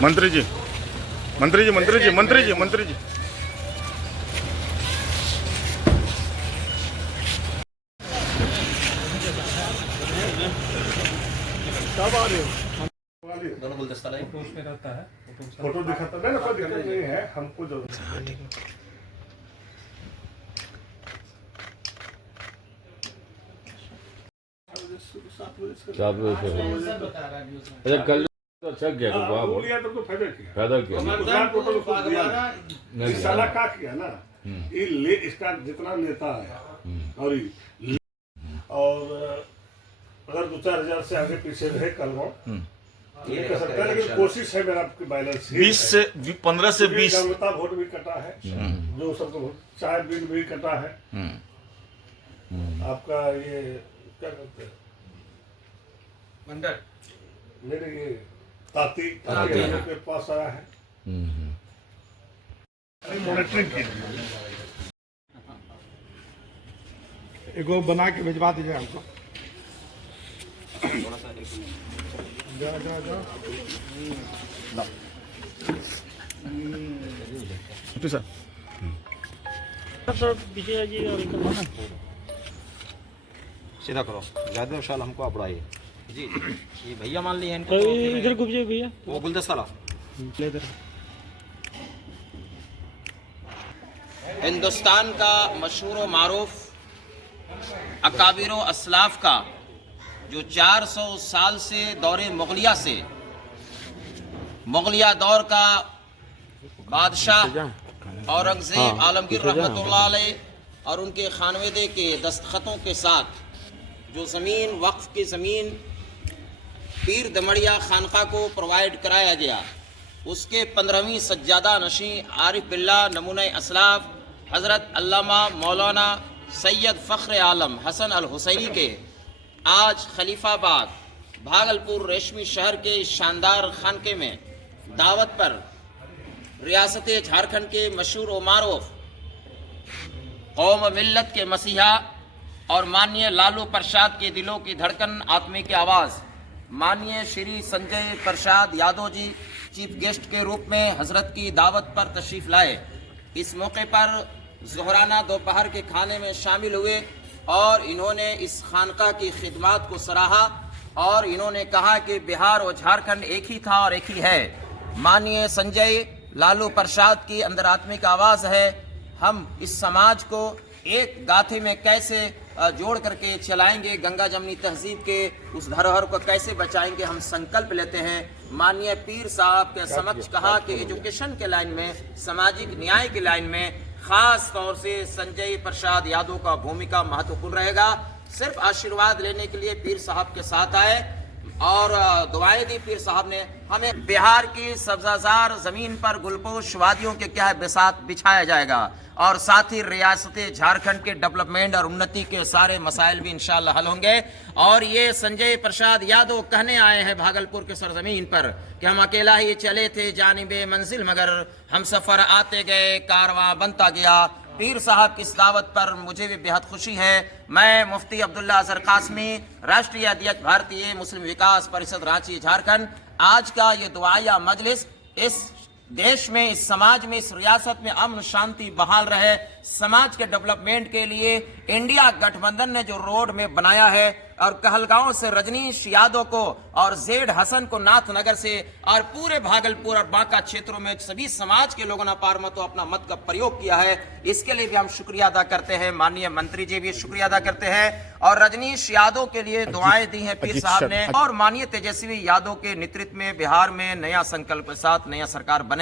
मंत्री जी मंत्री जी मंत्री जी मंत्री जी मंत्री जी कब आ रहे हो? दोनों गुलदस्ता लाए। उसमें रहता है फोटो दिखाता है ना, कोई दिक्कत नहीं है हमको जो सात बजे से अच्छा कल तो अच्छा किया तो वाह बोल लिया तो फायदा किया फायदा किया गुजरात टोटल को दिया नहीं इस साला का किया ना ये ले इसका जितना लेता है और और अगर 2-4 हजार से आगे पीछे रहे कल वो ये कर सकता है, लेकिन कोशिश है मेरा आपकी बैलेंस 20 से 15 से 20 जनता वोट भी कटा है, जो सबको चाय बिल भी कटा है, आपका ये क्या कहते हैं मेरे ये ताती के पास आया है मॉनिटरिंग की एगो बना के भिजवा दीजिए हमको। जा सीधा करो, ज्यादा विशाल हमको आप बढ़ाइए जी। ये भैया मान लिए इनको इधर घुस जाए भैया, वो गुलदस्ता ला। हिंदुस्तान का मशहूर मारूफ अकाबिर असलाफ का जो 400 साल से दौरे मुगलिया से मुगलिया दौर का बादशाह औरंगजेब आलमगीर रहमतुल्लाह अलैह और उनके खानवेदे के दस्तखतों के साथ जो ज़मीन वक्फ की ज़मीन पीर दमड़िया खानका को प्रोवाइड कराया गया, उसके 15वीं सज्जादा नशी आरिफ बिल्ला नमूने असलाफ हज़रत अल्लामा मौलाना सैयद फ़ख्र आलम हसन अल हुसैनी के आज खलीफाबाद भागलपुर रेशमी शहर के इस शानदार खानके में दावत पर रियासत झारखंड के मशहूर व मारूफ कौम मिल्लत के मसीहा और माननीय लालू प्रसाद के दिलों की धड़कन आत्मा की आवाज़ माननीय श्री संजय प्रसाद यादव जी चीफ गेस्ट के रूप में हजरत की दावत पर तशरीफ लाए। इस मौके पर ज़ोहराना दोपहर के खाने में शामिल हुए और इन्होंने इस खानका की खिदमत को सराहा और इन्होंने कहा कि बिहार और झारखंड एक ही था और एक ही है। माननीय संजय लालू प्रसाद की अंदर आत्मिक आवाज़ है, हम इस समाज को एक गाथे में कैसे जोड़ करके चलाएंगे, गंगा जमनी तहजीब के उस धरोहर को कैसे बचाएंगे, हम संकल्प लेते हैं। माननीय पीर साहब के समक्ष कहा कि एजुकेशन के लाइन में, सामाजिक न्याय की लाइन में खास तौर से संजय प्रसाद यादव का भूमिका महत्वपूर्ण रहेगा। सिर्फ आशीर्वाद लेने के लिए पीर साहब के साथ आए और दुआएं दी पीर साहब ने हमें। बिहार की सब्जाजार जमीन पर गुलपोश वादियों के क्या है बिसात बिछाया जाएगा और साथ ही रियासत झारखंड के डेवलपमेंट और उन्नति के सारे मसाइल भी इंशाअल्लाह हल होंगे। और ये संजय प्रसाद यादव कहने आए हैं भागलपुर के सरजमीन पर कि हम अकेला ही चले थे जानिबे मंजिल, मगर हम सफ़र आते गए कारवां बनता गया। पीर साहब की इस दावत पर मुझे भी बेहद खुशी है। मैं मुफ्ती अब्दुल्ला अजहर कासमी, राष्ट्रीय अध्यक्ष भारतीय मुस्लिम विकास परिषद रांची झारखंड, आज का ये दुआया मजलिस इस देश में, इस समाज में, इस रियासत में अमन शांति बहाल रहे, समाज के डेवलपमेंट के लिए इंडिया गठबंधन ने जो रोड में बनाया है और कहलगांव से रजनीश यादव को और जेड हसन को नाथनगर से और पूरे भागलपुर और बांका क्षेत्रों में सभी समाज के लोगों ने पारमतो अपना मत का प्रयोग किया है, इसके लिए भी हम शुक्रिया अदा करते हैं। माननीय मंत्री जी भी शुक्रिया अदा करते हैं और रजनीश यादव के लिए दुआएं दी हैं पीर साहब ने और माननीय तेजस्वी यादव के नेतृत्व में बिहार में नया संकल्प के साथ नया सरकार बने।